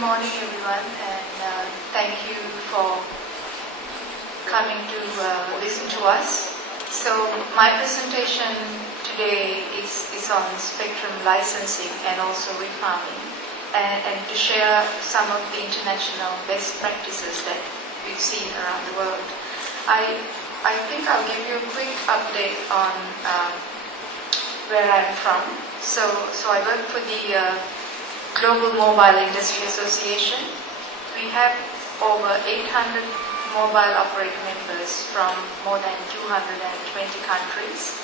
Good morning, everyone, and thank you for coming to listen to us. So my presentation today is on spectrum licensing and also refarming, and to share some of the international best practices that we've seen around the world. I think I'll give you a quick update on where I'm from. So I work for the Global Mobile Industry Association. We have over 800 mobile operator members from more than 220 countries,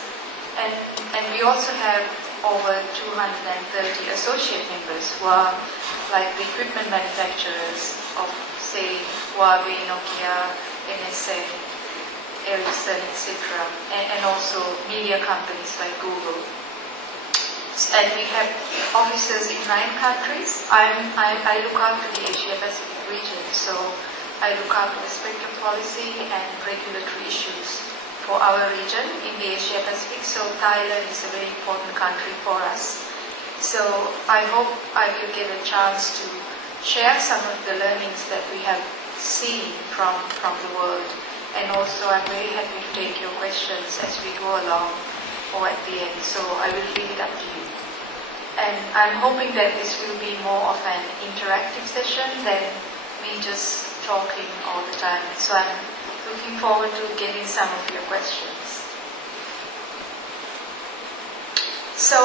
and we also have over 230 associate members who are like the equipment manufacturers of, say, Huawei, Nokia, NSA, Ericsson, etc., and also media companies like Google. And we have offices in 9 countries. I look after the Asia Pacific region, so I look after the spectrum policy and regulatory issues for our region in the Asia Pacific. So Thailand is a very important country for us. So I hope I will get a chance to share some of the learnings that we have seen from the world. And also I'm very happy to take your questions as we go along or at the end. So I will leave it up to you. And I'm hoping that this will be more of an interactive session than me just talking all the time. So I'm looking forward to getting some of your questions. So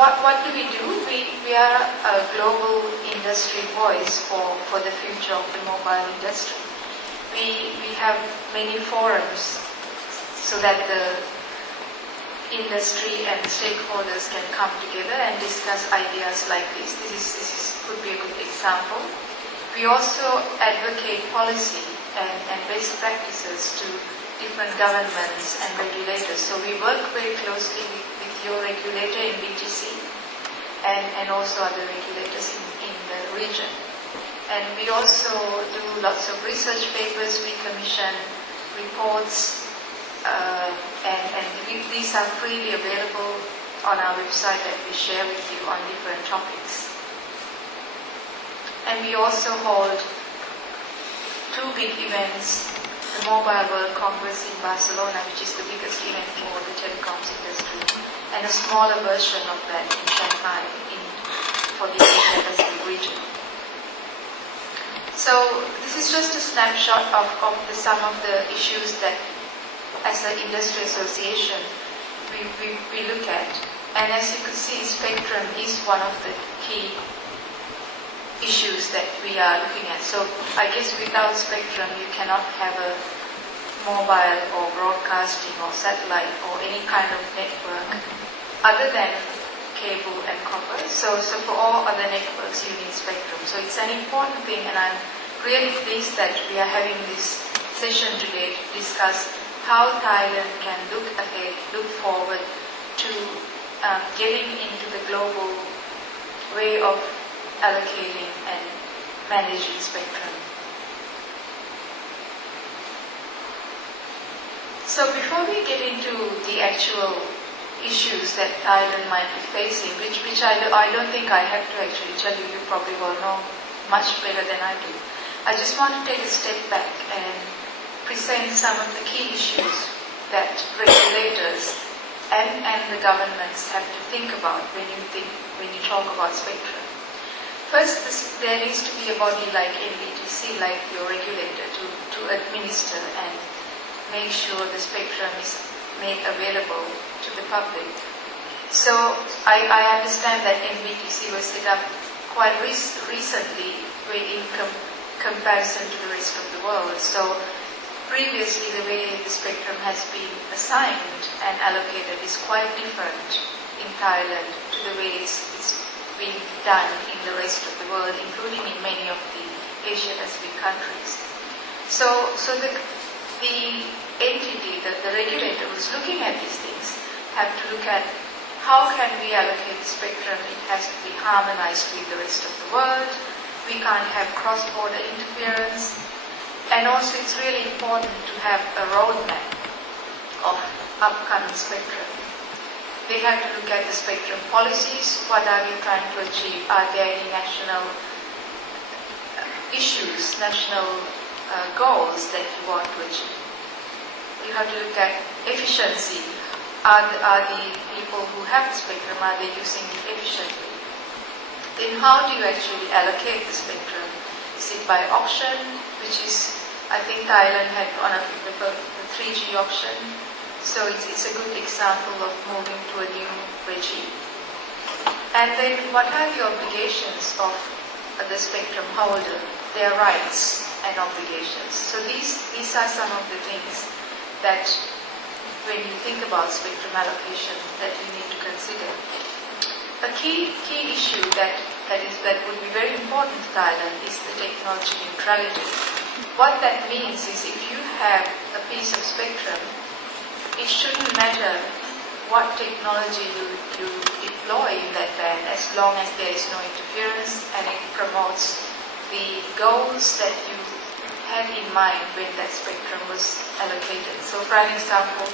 what do? We are a global industry voice for the future of the mobile industry. We have many forums so that the industry and stakeholders can come together and discuss ideas like this. This could be a good example. We also advocate policy and best practices to different governments and regulators. So we work very closely with your regulator in BTC and also other regulators in the region. And we also do lots of research papers, we commission reports, and these are freely available on our website that we share with you on different topics. And we also hold 2 big events, the Mobile World Congress in Barcelona, which is the biggest event for the telecoms industry, and a smaller version of that in Shanghai for the Asia Pacific region. So this is just a snapshot of some of the issues that as an industry association we look at. And as you can see, spectrum is one of the key issues that we are looking at. So I guess without spectrum you cannot have a mobile or broadcasting or satellite or any kind of network other than cable and copper. So for all other networks you need spectrum. So it's an important thing, and I'm really pleased that we are having this session today to discuss how Thailand can look ahead, look forward to getting into the global way of allocating and managing spectrum. So before we get into the actual issues that Thailand might be facing, which I don't think I have to actually tell you, you probably will know much better than I do. I just want to take a step back and present some of the key issues that regulators and the governments have to think about when you talk about spectrum. First, there needs to be a body like NBTC, like your regulator, to administer and make sure the spectrum is made available to the public. So I understand that NBTC was set up quite recently in comparison to the rest of the world. So previously the way the spectrum has been assigned and allocated is quite different in Thailand to the way it's been done in the rest of the world, including in many of the Asia Pacific countries. So the entity, the regulator who's looking at these things, have to look at how can we allocate the spectrum. It has to be harmonized with the rest of the world. We can't have cross-border interference. And also it's really important to have a roadmap of upcoming spectrum. They have to look at the spectrum policies. What are we trying to achieve? Are there any national issues, national goals that you want to achieve. You have to look at efficiency. Are the people who have the spectrum, are they using it efficiently? Then how do you actually allocate the spectrum? Is it by auction, which is, I think Thailand had one of the 3G auction. So it's a good example of moving to a new regime. And then what are the obligations of the spectrum holder, their rights and obligations? So these are some of the things that when you think about spectrum allocation that you need to consider. A key issue that would be very important to Thailand is the technology neutrality. What that means is if you have a piece of spectrum, it shouldn't matter what technology you deploy in that band as long as there is no interference and it promotes the goals that you had in mind when that spectrum was allocated. So for an example,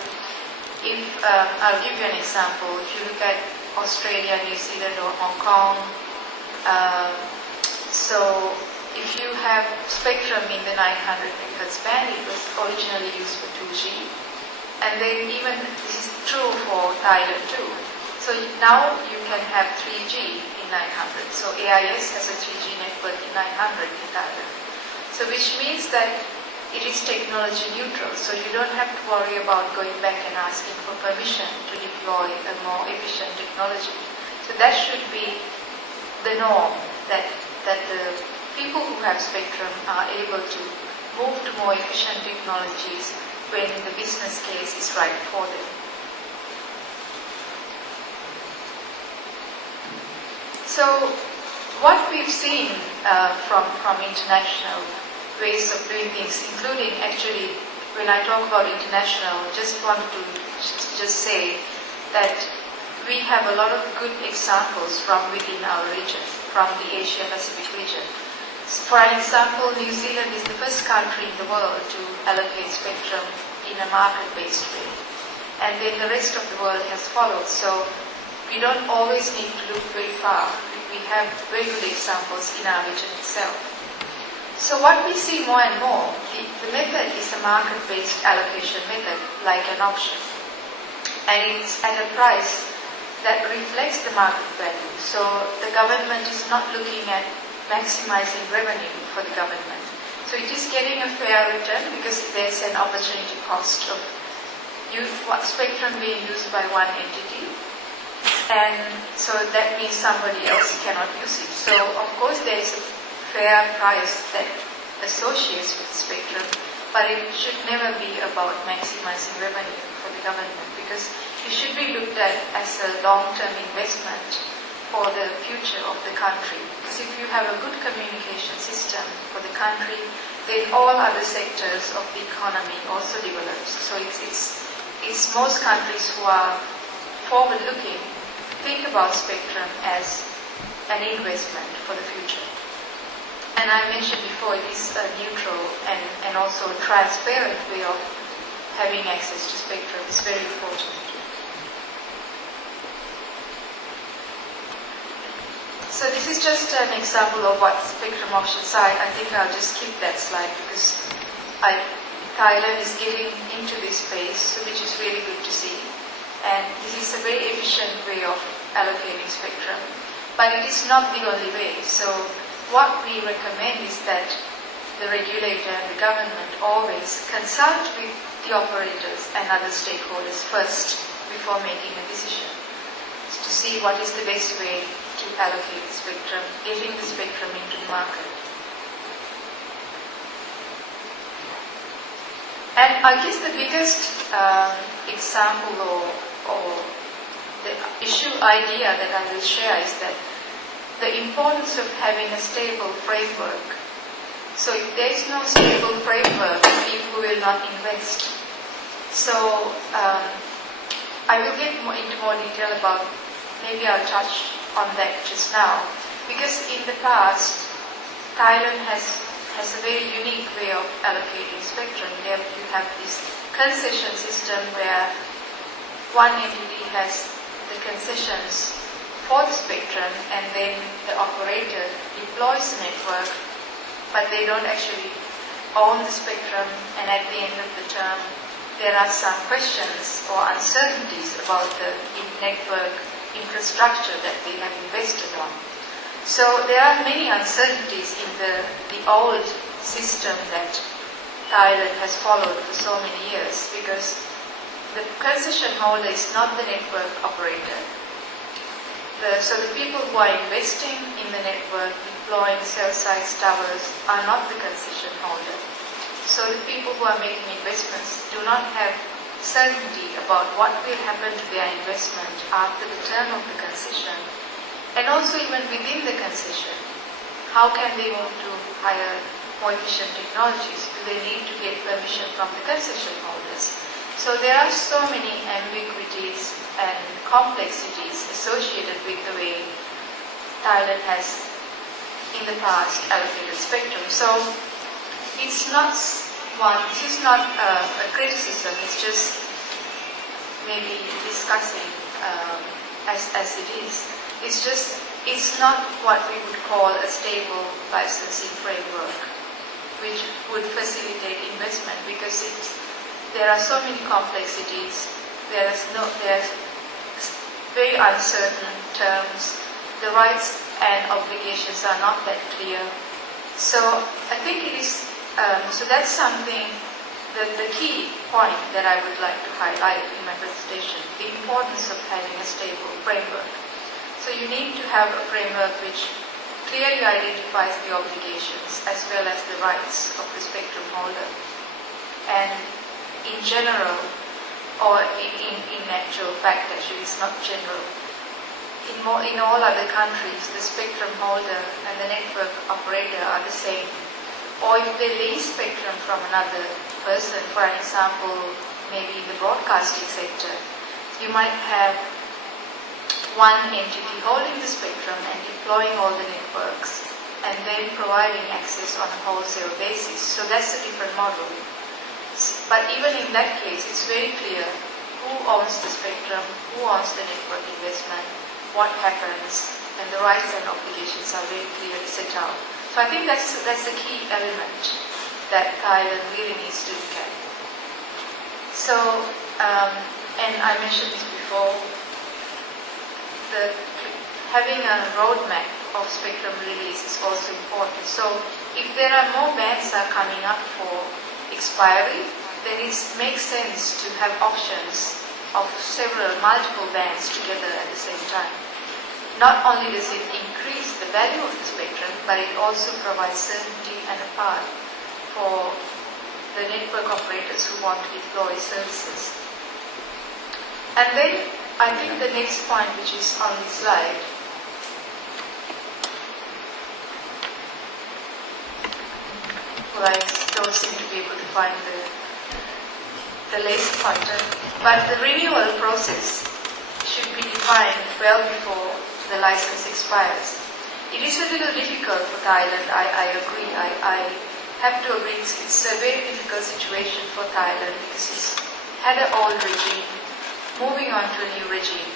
if I'll give you an example. If you look at Australia, New Zealand or Hong Kong, so if you have spectrum in the 900 MHz band, it was originally used for 2G. And then even this is true for Thailand too. So now you can have 3G in 900. So AIS has a 3G network in 900 in Thailand. So which means that it is technology neutral. So you don't have to worry about going back and asking for permission to deploy a more efficient technology. So that should be the norm, that the people who have spectrum are able to move to more efficient technologies when the business case is right for them. So what we've seen from international ways of doing things, including actually when I talk about international, just want to just say that we have a lot of good examples from within our region, from the Asia Pacific region. For example, New Zealand is the first country in the world to allocate spectrum in a market-based way. And then the rest of the world has followed. So we don't always need to look very far. We have very good examples in our region itself. So what we see more and more, the method is a market-based allocation method, like an auction. And it's at a price that reflects the market value. So the government is not looking at maximizing revenue for the government. So it is getting a fair return because there's an opportunity cost of spectrum being used by one entity. And so that means somebody else cannot use it. So of course there is a fair price that associates with spectrum, but it should never be about maximizing revenue for the government because it should be looked at as a long-term investment for the future of the country. Because if you have a good communication system for the country, then all other sectors of the economy also develops. So it's most countries who are forward-looking think about spectrum as an investment for the future. And I mentioned before, it is a neutral and also a transparent way of having access to spectrum. It's very important. So this is just an example of what spectrum auctions are. I think I'll just skip that slide because Thailand is getting into this space, which is really good to see. And this is a very efficient way of allocating spectrum. But it is not the only way. So what we recommend is that the regulator and the government always consult with the operators and other stakeholders first before making a decision to see what is the best way to allocate the spectrum, getting the spectrum into the market. And I guess the biggest example or the issue idea that I will share is that the importance of having a stable framework. So if there is no stable framework, people will not invest. So I will get into more detail about, maybe I'll touch on that just now. Because in the past, Thailand has a very unique way of allocating spectrum. There you have this concession system where one entity has the concessions for the spectrum and then the operator deploys the network but they don't actually own the spectrum, and at the end of the term, there are some questions or uncertainties about the network infrastructure that they have invested on. So there are many uncertainties in the old system that Thailand has followed for so many years, because the concession holder is not the network operator. So the people who are investing in the network, deploying cell sites, towers, are not the concession holder. So the people who are making investments do not have certainty about what will happen to their investment after the term of the concession. And also even within the concession, how can they move to higher, more efficient technologies? Do they need to get permission from the concession holders? So there are so many ambiguities and complexities associated with the way Thailand has in the past allocated spectrum. So it's not this is not a criticism, it's just maybe discussing as it is. It's not what we would call a stable licensing framework, which would facilitate investment, because there are so many complexities, there's very uncertain terms, the rights and obligations are not that clear. So I think it is, so that's something, the key point that I would like to highlight in my presentation, the importance of having a stable framework. So you need to have a framework which clearly identifies the obligations as well as the rights of the spectrum holder. And in general, or in actual fact actually, it's not general, in all other countries, the spectrum holder and the network operator are the same. Or if they lease spectrum from another person, for example, maybe in the broadcasting sector, you might have one entity holding the spectrum and deploying all the networks, and then providing access on a wholesale basis. So that's a different model. But even in that case, it's very clear who owns the spectrum, who owns the network investment, what happens, and the rights and obligations are very clearly set out. So I think that's the key element that Thailand really needs to look at. So, and I mentioned this before, having a roadmap of spectrum release is also important. So if there are more bands are coming up for expiry, then it makes sense to have options of multiple bands together at the same time. Not only does it increase the value of the spectrum, but it also provides certainty and a path for the network operators who want to deploy services. And then I think the next point, which is on the slide, well, I don't seem to be able to find the laser pointer, but the renewal process should be defined well before the license expires. It is a little difficult for Thailand, I agree. I have to agree it's a very difficult situation for Thailand, because it's had an old regime, moving on to a new regime.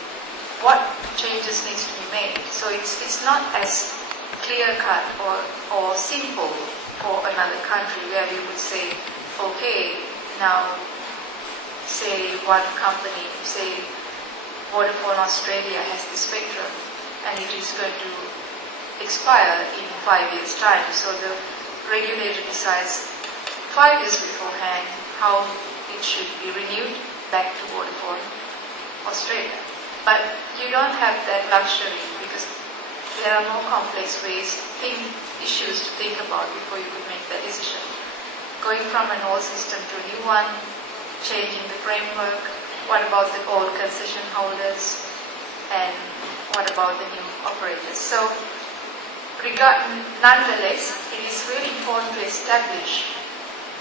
What changes needs to be made? So it's not as clear-cut or simple for another country where we would say, okay, now say one company, say Vodafone Australia has the spectrum and it is going to expire in 5 years' time. So the regulator decides 5 years beforehand how it should be renewed back to Vodafone Australia. But you don't have that luxury, because there are more complex issues to think about before you could make that decision. Going from an old system to a new one, changing the framework, what about the old concession holders, and what about the new operators? So, nonetheless, it is really important to establish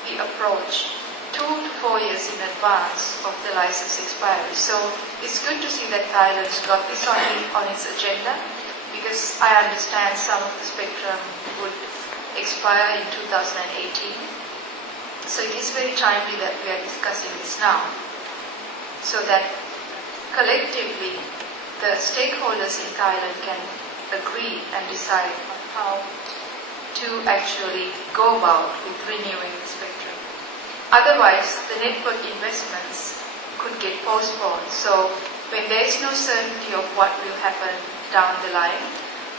the approach 2 to 4 years in advance of the license expiry. So it's good to see that Thailand's got this on its agenda, because I understand some of the spectrum would expire in 2018. So it is very timely that we are discussing this now, so that collectively the stakeholders in Thailand can agree and decide on how to actually go about with renewing the spectrum. Otherwise, the network investments could get postponed. So when there is no certainty of what will happen down the line,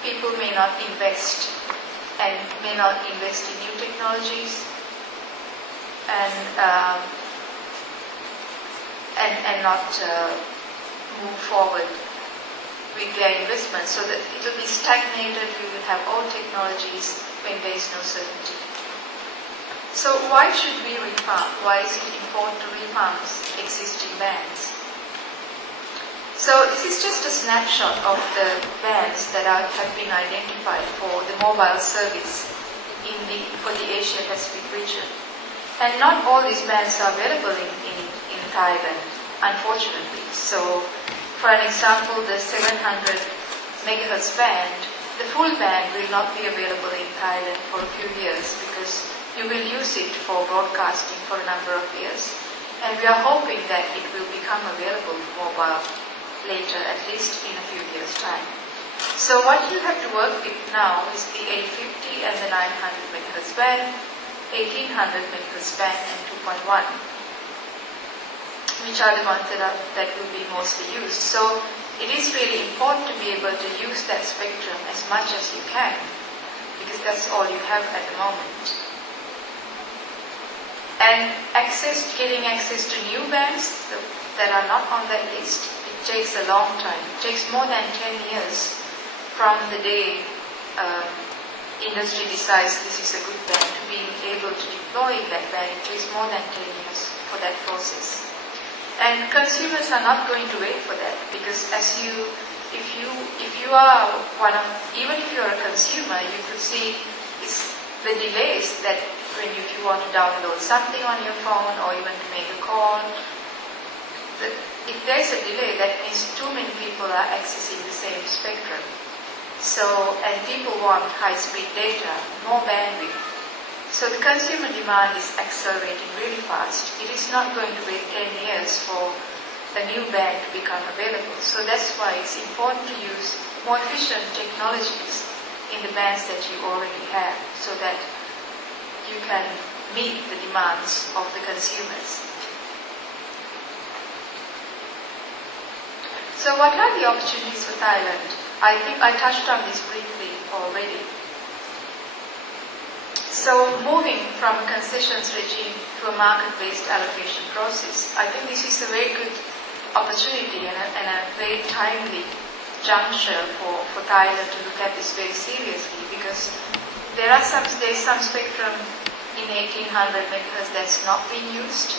people may not invest and may not invest in new technologies and not move forward with their investments, so that it will be stagnated. We will have old technologies when there is no certainty. So why should we refarm? Why is it important to refarm existing bands? So this is just a snapshot of the bands that have been identified for the mobile service for the Asia Pacific region. And not all these bands are available in Thailand, unfortunately. So for an example, the 700 megahertz band, the full band will not be available in Thailand for a few years because you will use it for broadcasting for a number of years. And we are hoping that it will become available for mobile later, at least in a few years' time. So what you have to work with now is the 850 and the 900 megahertz band, 1800 megahertz band and 2.1. which are the ones that will be mostly used. So it is really important to be able to use that spectrum as much as you can, because that's all you have at the moment. And getting access to new bands that are not on that list, it takes a long time. It takes more than 10 years from the day industry decides this is a good band to being able to deploy that band. It takes more than 10 years for that process. And consumers are not going to wait for that, because if you are even if you are a consumer, you could see it's the delays that if you want to download something on your phone or even to make a call, if there is a delay, that means too many people are accessing the same spectrum. So, and people want high-speed data, more bandwidth. So the consumer demand is accelerating really fast. It is not going to wait 10 years for a new band to become available. So that's why it's important to use more efficient technologies in the bands that you already have, so that you can meet the demands of the consumers. So what are the opportunities for Thailand? I think I touched on this briefly already. So moving from a concessions regime to a market-based allocation process, I think this is a very good opportunity and a very timely juncture for Thailand to look at this very seriously, because there's some spectrum in 1800 megahertz that's not being used,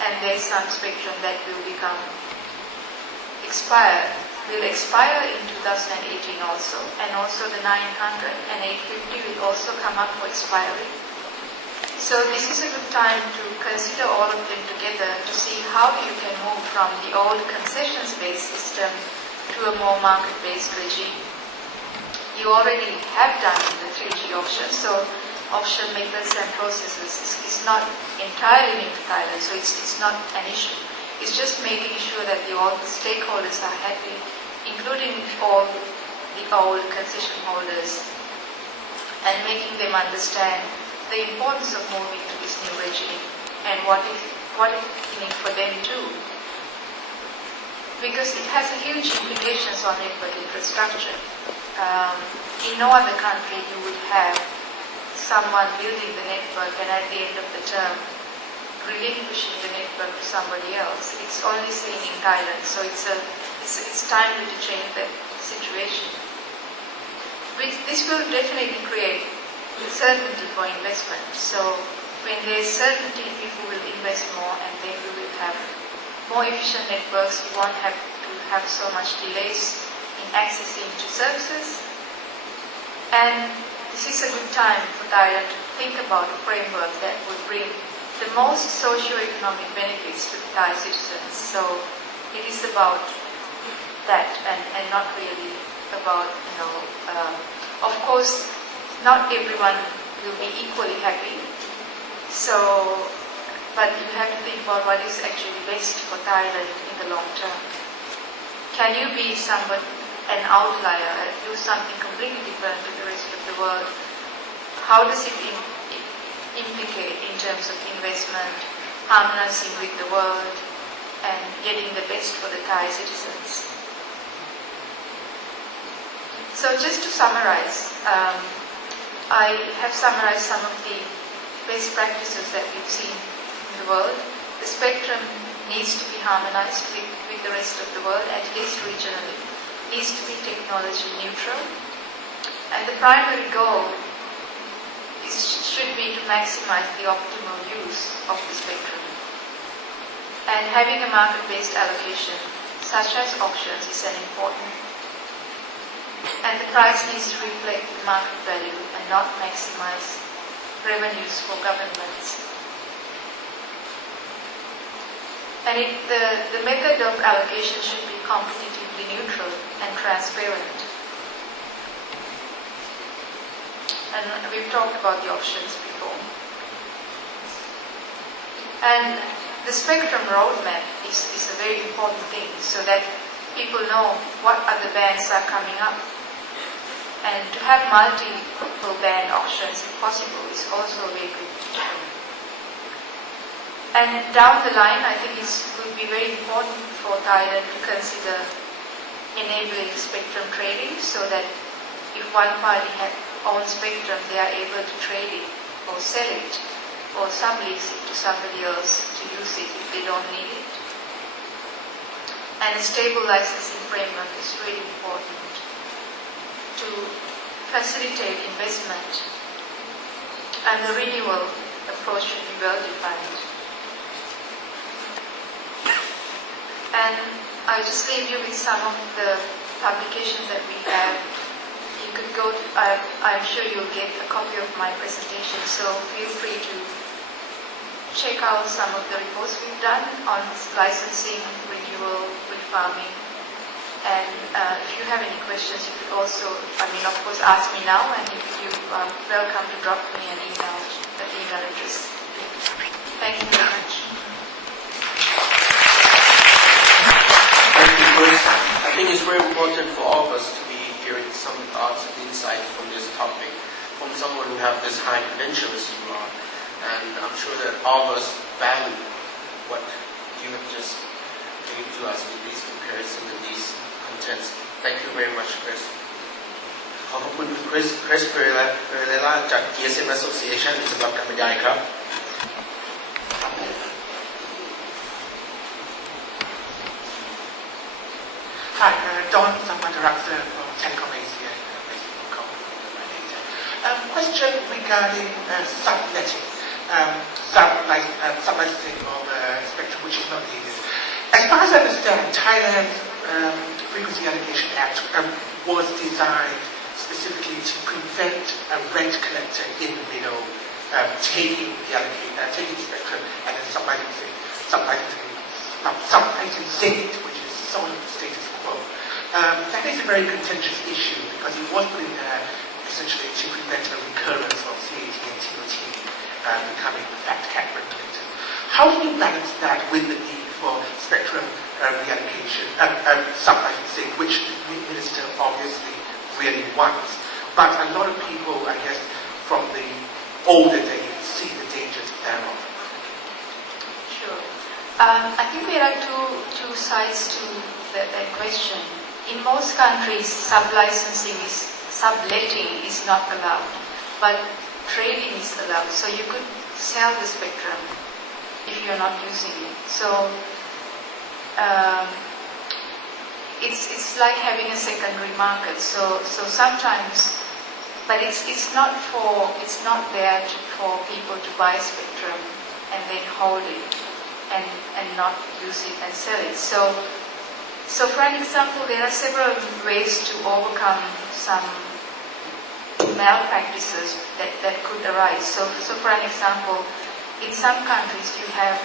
and there's some spectrum that will expire in 2018 also, and also the 900 and 850 will also come up for expiry. So this is a good time to consider all of them together to see how you can move from the old concessions-based system to a more market-based regime. You already have done the 3G auction, so auction methods and processes is not entirely new to Thailand, so it's not an issue. It's just making sure that all the stakeholders are happy, including all the old concession holders, and making them understand the importance of moving to this new regime and what it means for them too. Because it has huge implications on network infrastructure. In no other country you would have someone building the network and at the end of the term relinquishing the network to somebody else. It's only seen in Thailand, so it's time to change that situation. This will definitely create certainty for investment. So when there is certainty, people will invest more, and then we will have more efficient networks. We won't have to have so much delays in accessing to services. And this is a good time for Thailand to think about a framework that will bring the most socio-economic benefits to the Thai citizens. So it is about that, and not really about, of course, not everyone will be equally happy. So, but you have to think about what is actually best for Thailand in the long term. Can you be an outlier and do something completely different to the rest of the world? how does it implicate in terms of investment, harmonizing with the world, and getting the best for the Thai citizens. So just to summarize, I have summarized some of the best practices that we've seen in the world. The spectrum needs to be harmonized with the rest of the world, at least regionally. Needs to be technology neutral. And the primary goal should be to maximize the optimal use of the spectrum. And having a market-based allocation, such as auctions, is an important. And the price needs to reflect the market value and not maximize revenues for governments. And the method of allocation should be competitively neutral and transparent. And we've talked about the auctions before. And the spectrum roadmap is a very important thing, so that people know what other bands are coming up. And to have multiple band auctions, if possible, is also a very good thing. And down the line, I think it would be very important for Thailand to consider enabling spectrum trading, so that if one party owns spectrum, they are able to trade it or sell it or sublease it to somebody else to use it if they don't need it. And a stable licensing framework is really important to facilitate investment, and the renewal approach should be well defined. And I'll just leave you with some of the publications that we have. You could go to, I'm sure you'll get a copy of my presentation, so feel free to check out some of the reports we've done on licensing, renewal, refarming. And if you have any questions, you could also, of course, ask me now, and you are welcome to drop me an email at the email address. Thank you very much. Thank you, Chris. I think it's very important for all of us to be hearing some thoughts and insights from this topic from someone who have this high credentials as you are. And I'm sure that all of us value what you have just given to us with these comparisons and these contents. Thank you very much, Chris. ขอบคุณ Chris Pereira จาก GSM Association สำหรับการบรรยายครับ Hi, Don Samantharaksa from Telecom Asia. Question regarding subletting, subletting of spectrum which is not needed. As far as I understand, Thailand's Frequency Allocation Act was designed specifically to prevent a rent collector in the middle taking the spectrum and then sublicensing it, which is sort of the status quo. That is a very contentious issue because it was put in there essentially to prevent a recurrence of CAT and TOT becoming the fact cap regulator. How do you balance that with the need for spectrum reallocation, sublicensing, which the minister obviously really wants? But a lot of people, I guess, from the older days see the dangers thereof. Sure. I think there are two sides to that question. In most countries, subletting is not allowed, but trading is allowed. So you could sell the spectrum if you're not using it. So it's like having a secondary market. So sometimes, but it's not there for people to buy spectrum and then hold it and not use it and sell it. So for an example, there are several ways to overcome some malpractices that could arise. So for an example, in some countries you have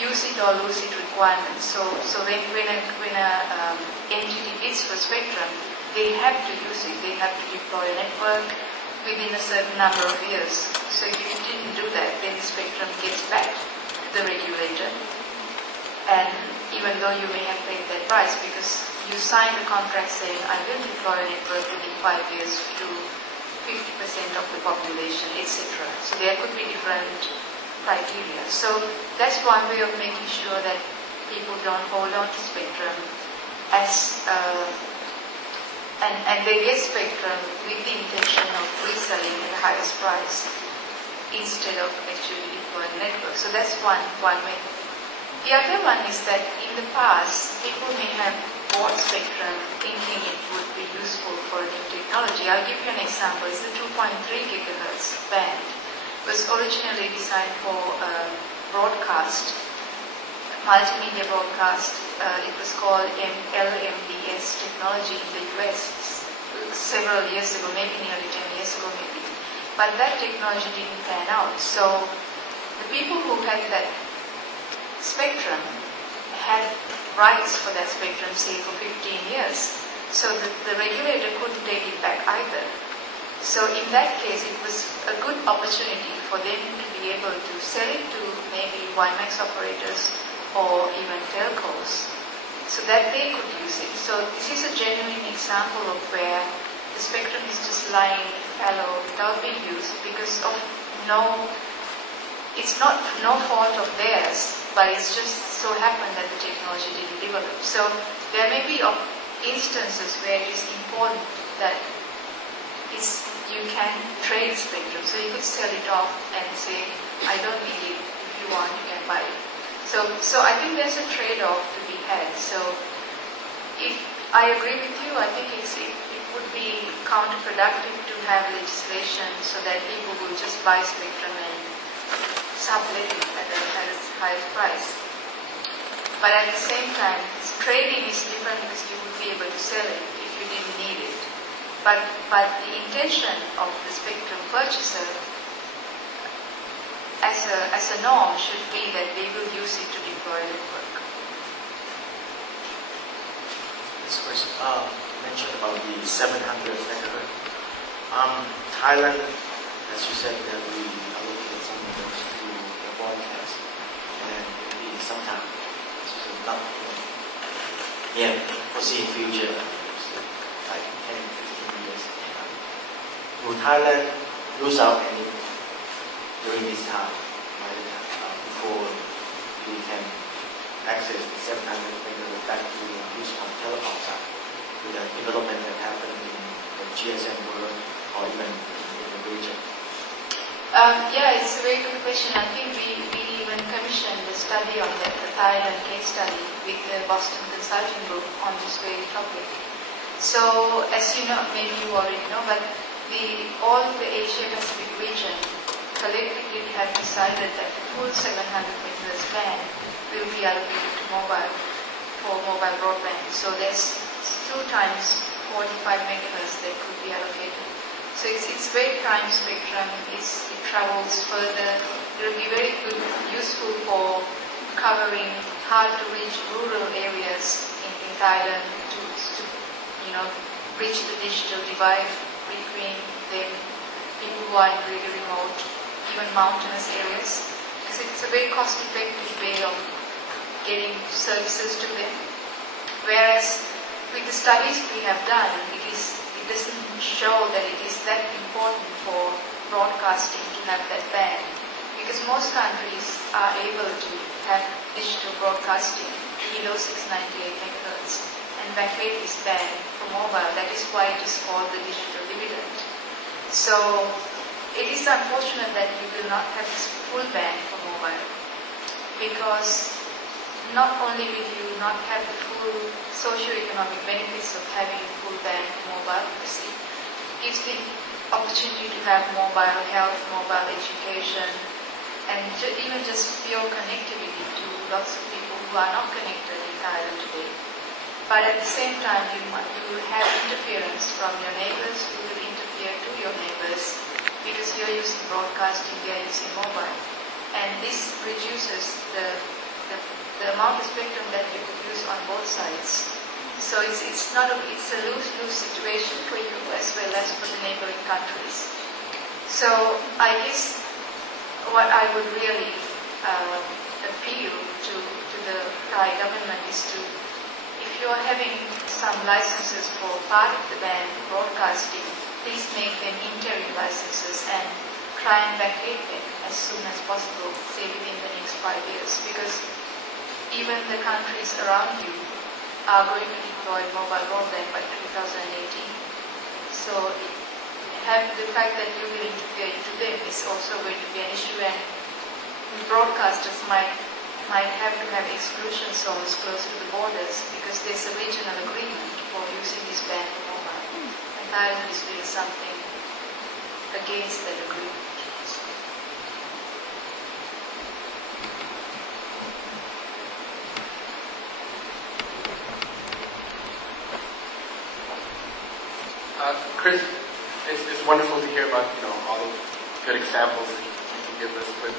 use it or lose it requirements. So when a entity bids for spectrum, they have to use it. They have to deploy a network within a certain number of years. So if you didn't do that, then the spectrum gets back to the regulator. And even though you may have paid that price, because you signed a contract saying, I will deploy a network within 5 years to 50% of the population, etc. So there could be different criteria. So that's one way of making sure that people don't hold on to spectrum as and they get spectrum with the intention of reselling at the highest price instead of actually deploying networks. So that's one way. The other one is that in the past, people may have bought spectrum thinking it would be useful for a new technology. I'll give you an example. It's the 2.3 gigahertz band. It was originally designed for broadcast, multimedia broadcast. It was called LMDS technology in the US several years ago, maybe nearly 10 years ago maybe. But that technology didn't pan out. So the people who had that spectrum had rights for that spectrum, say, for 15 years. So the regulator couldn't take it back either. So in that case, it was a good opportunity for them to be able to sell it to maybe WiMAX operators or even telcos so that they could use it. So this is a genuine example of where the spectrum is just lying fallow without being used because of it's not no fault of theirs, but it's just so happened that the technology didn't develop. So there may be instances where it is important that you can trade spectrum. So you could sell it off and say, I don't need it. If you want, you can buy it. So I think there's a trade-off to be had. So if I agree with you, I think it would be counterproductive to have legislation so that people will just buy spectrum and sublet it at a highest price. But at the same time, trading is different because you would be able to sell it if you didn't need it. But the intention of the spectrum purchaser as a norm should be that they will use it to deploy a network. This question mentioned about the 700 megahertz. Thailand, as you said, that we allocated some of those to the broadcast, and maybe sometime, so not foresee in future, like 10, 15 years. Will Thailand lose out any during this time, before we can access the 700 megahertz back to the use on telecom side, with the development that happened in the GSM world or even in the region? It's a very good question. I think we even commissioned a study on that, the Thailand case study with the Boston Consulting Group on this very topic. So, as you know, maybe you already know, but all the Asia Pacific region collectively have decided that the full 700 megahertz band will be allocated to for mobile broadband. So there's 2 times 45 megahertz that could be allocated. So it's very prime spectrum. It travels further. It will be very good, useful for covering hard-to-reach rural areas in Thailand to bridge the digital divide between them, people who are in really remote, even mountainous areas. Because it's a very cost-effective way of getting services to them. Whereas with the studies we have done, it doesn't show that it is that important for broadcasting to have that band, because most countries are able to have digital broadcasting below 698 megahertz, and vacate this band for mobile. That is why it is called the digital dividend. So it is unfortunate that we will not have this full band for mobile, because not only will you not have the full socio-economic benefits of having full band mobile, because it gives the opportunity to have mobile health, mobile education, and even just pure connectivity to lots of people who are not connected in Thailand today. But at the same time, you will have interference from your neighbors who will interfere to your neighbors, because you're using broadcasting, they're using mobile. And this reduces the amount of spectrum that you could use on both sides. So it's a lose-lose situation for you as well as for the neighboring countries. So I guess what I would really appeal to the Thai government is to, if you are having some licenses for part of the band broadcasting, please make them interim licenses and try and vacate them as soon as possible, say within the next 5 years, because even the countries around you are going to deploy mobile broadband by 2018. So the fact that you will interfere into them is also going to be an issue, and broadcasters might have to have exclusion zones close to the borders because there's a regional agreement for using this band for mobile. And Thailand is doing something against that agreement. Chris, it's wonderful to hear about all the good examples that you can give us, but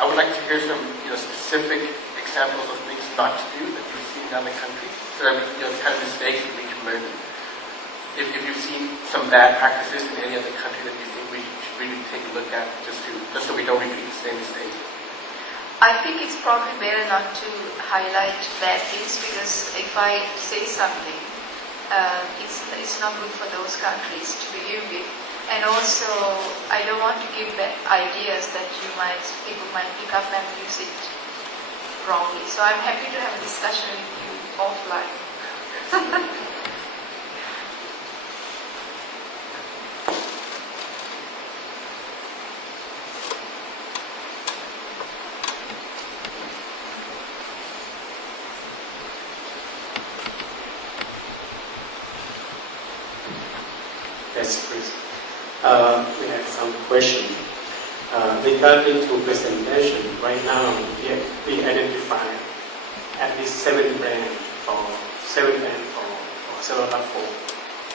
I would like to hear some specific examples of things not to do that you've seen in other countries, so that the kind of mistakes that we can learn. If you've seen some bad practices in any other country that you think we should really take a look at, just so we don't repeat the same mistake. I think it's probably better not to highlight bad things, because if I say something, it's not good for those countries to begin with. And also, I don't want to give ideas that people might pick up and use it wrongly. So I'm happy to have a discussion with you offline. Yes, please. We have some question. Regarding to presentation, right now we identify at least 7 brands for cellular phone.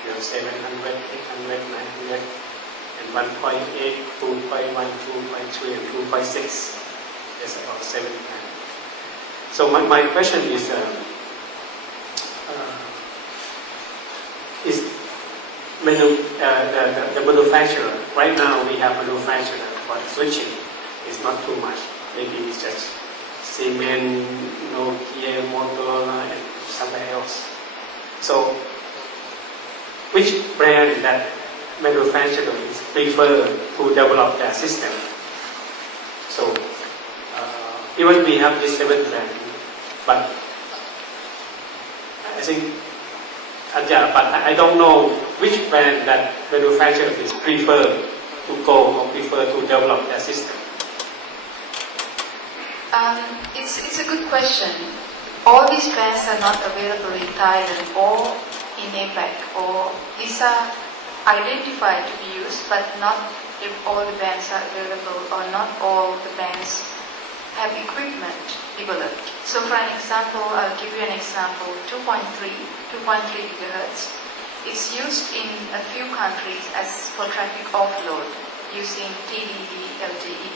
We have 700, 800, 900, and 1.8, 2.1, 2.3, and 2.6. There's about 7 brands. So my question is the manufacturer, right now we have manufacturer for the switching. It's not too much. Maybe it's just Siemens, Nokia, Motorola, and somewhere else. So, which brand that manufacturer is prefer to develop their system? So, even we have this 7 brand, but I think but I don't know which brand that manufacturer is prefer to go or prefer to develop their system. It's a good question. All these brands are not available in Thailand or in APAC, or these are identified to be used, but not if all the bands are available, or not all the bands have equipment developed. So for an example, I'll give you an example, 2.3 gigahertz is used in a few countries as for traffic offload using TDD LTE.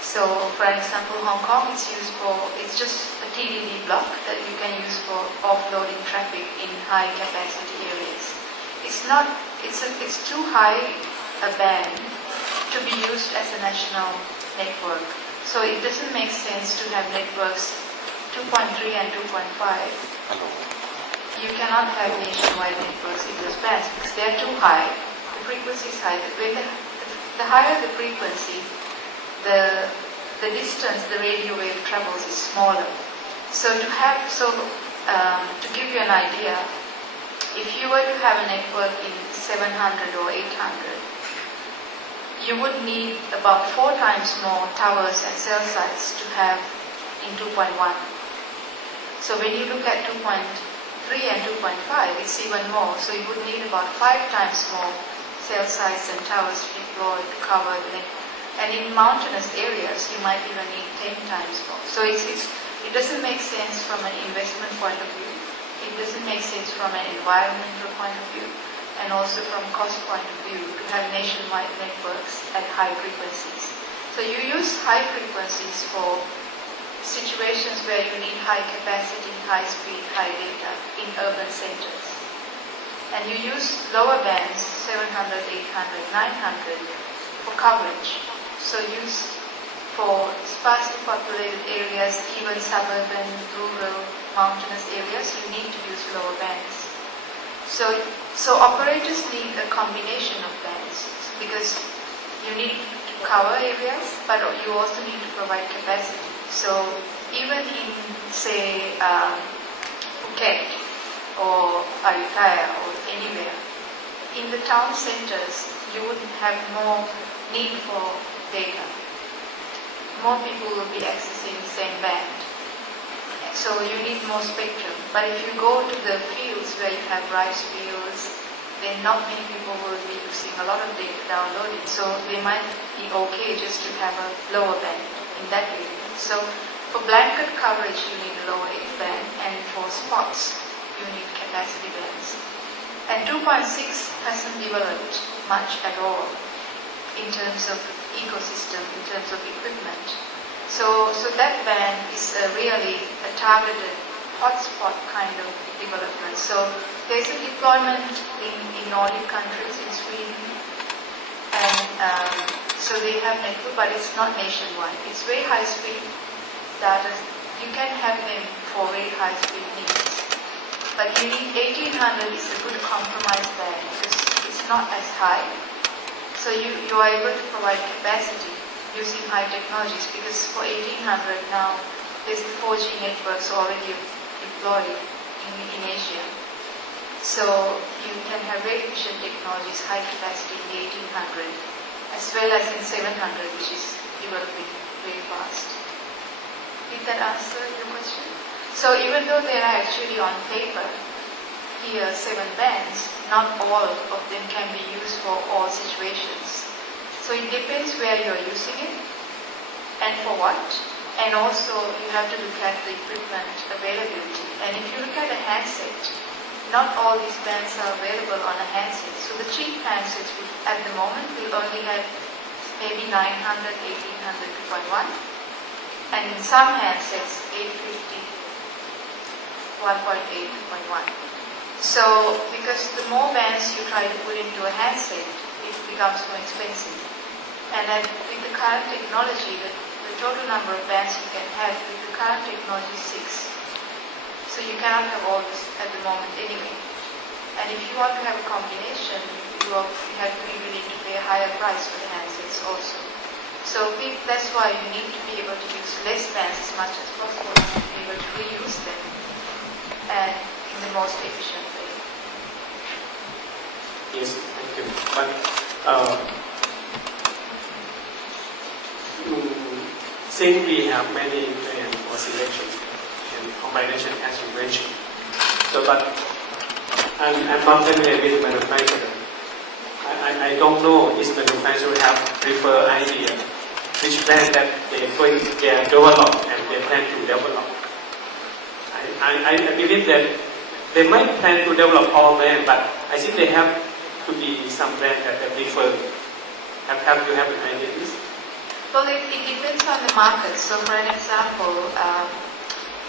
So for an example, Hong Kong it's just a TDD block that you can use for offloading traffic in high capacity areas. It's too high a band to be used as a national network. So it doesn't make sense to have networks 2.3 and 2.5. You cannot have nationwide networks in those bands because they are too high. The frequency is high. The higher the frequency, the distance the radio wave travels is smaller. So to give you an idea, if you were to have a network in 700 or 800, you would need about 4 times more towers and cell sites to have in 2.1. So when you look at 2.3 and 2.5, it's even more. So you would need about 5 times more cell sites and towers to deploy to cover the network. And in mountainous areas, you might even need 10 times more. So it doesn't make sense from an investment point of view. It doesn't make sense from an environmental point of view, and also from cost point of view to have nationwide networks at high frequencies. So you use high frequencies for situations where you need high capacity, high speed, high data in urban centers. And you use lower bands, 700, 800, 900 for coverage. So use for sparsely populated areas, even suburban, rural, mountainous areas, you need to use lower bands. So operators need a combination of bands because you need to cover areas, but you also need to provide capacity. So even in, say, Phuket or Ayutthaya or anywhere, in the town centers, you would have more need for data. More people will be accessing the same band. So you need more spectrum. But if you go to the fields where you have rice fields, then not many people will be using a lot of data downloading. So they might be okay just to have a lower band in that area. So for blanket coverage, you need a lower band, and for spots, you need capacity bands. And 2.6 hasn't developed much at all in terms of ecosystem, in terms of equipment. So that band is really a targeted hotspot kind of development. So there's a deployment in Nordic countries, in Sweden, and so they have network, but it's not nationwide. It's very high speed data. You can have them for very high speed needs. But you need 1800 is a good compromise band because it's not as high. So you are able to provide capacity using high technologies, because for 1800 now there's the 4G networks already deployed in Asia. So you can have very efficient technologies, high capacity in the 1800 as well as in 700, which is developing very fast. Did that answer your question? So even though there are actually on paper here 7 bands, not all of them can be used for all situations. So it depends where you are using it and for what. And also you have to look at the equipment availability. And if you look at a handset, not all these bands are available on a handset. So the cheap handsets at the moment will only have maybe 900, 1800, 2.1. And in some handsets, 850, 1.8, 2.1. So because the more bands you try to put into a handset, it becomes more expensive. And then with the current technology, the total number of bands you can have with the current technology is 6. So you cannot have all this at the moment anyway. And if you want to have a combination, you have to be willing to pay a higher price for the handsets also. So that's why you need to be able to use less bands as much as possible and be able to reuse them and in the most efficient way. Yes, thank you. But since we have many plans for selection and combination as you mentioned, so but I'm not familiar with manufacturer. I don't know if manufacturer have preferred idea which plan that they develop and they plan to develop. I believe that they might plan to develop all brand, but I think they have to be some brand that they prefer. Have you have an idea of this? Well, it depends on the market. So for an example,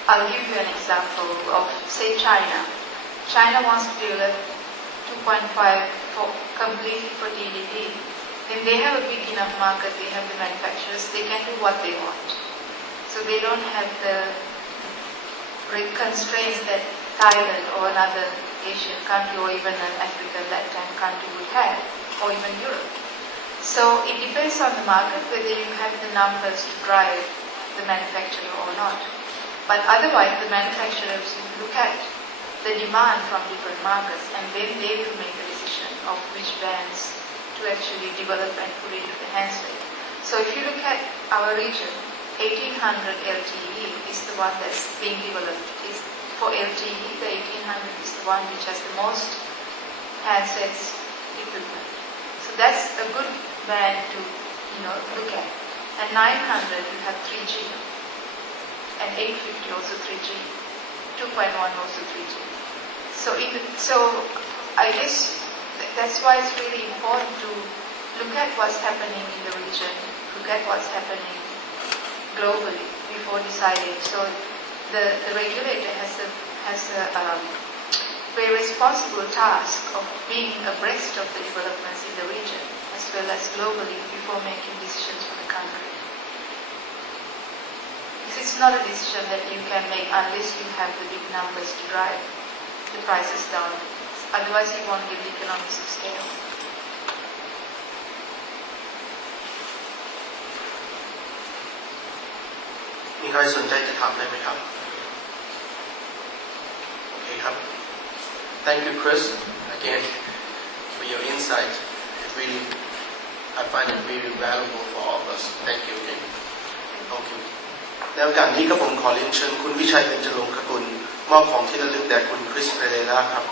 I'll give you an example of, say, China. China wants to develop 2.5 completely for TDD. Then they have a big enough market, they have the manufacturers, they can do what they want. So they don't have the great constraints that Thailand or another Asian country or even an African Latin country would have, or even Europe. So it depends on the market whether you have the numbers to drive the manufacturer or not. But otherwise, the manufacturers look at the demand from different markets, and then they will make a decision of which bands to actually develop and put into the handset. So if you look at our region, 1800 LTE is the one that's being developed. For LTE, the 1800 is the one which has the most handsets equipment. So that's a good band to look at. At 900 you have 3G, and 850 also 3G, 2.1 also 3G. So I guess that's why it's really important to look at what's happening in the region, look at what's happening globally before deciding. So the regulator has a very responsible task of being abreast of the developments in the region as well as globally before making decisions for the country. Because it's not a decision that you can make unless you have the big numbers to drive the prices down. Otherwise, you won't get economies of scale. มีใครสนใจจะถามอะไรไหมครับโอเคครับ Thank you Chris again for your insight it really I find it really valuable for all of us Thank you again Okay ในโอกาสนี้ก็ผมขอเรียนเชิญคุณวิชัยเบญจรงคกุลมอบของที่ระลึกแด่คุณคริสเพเรราครับ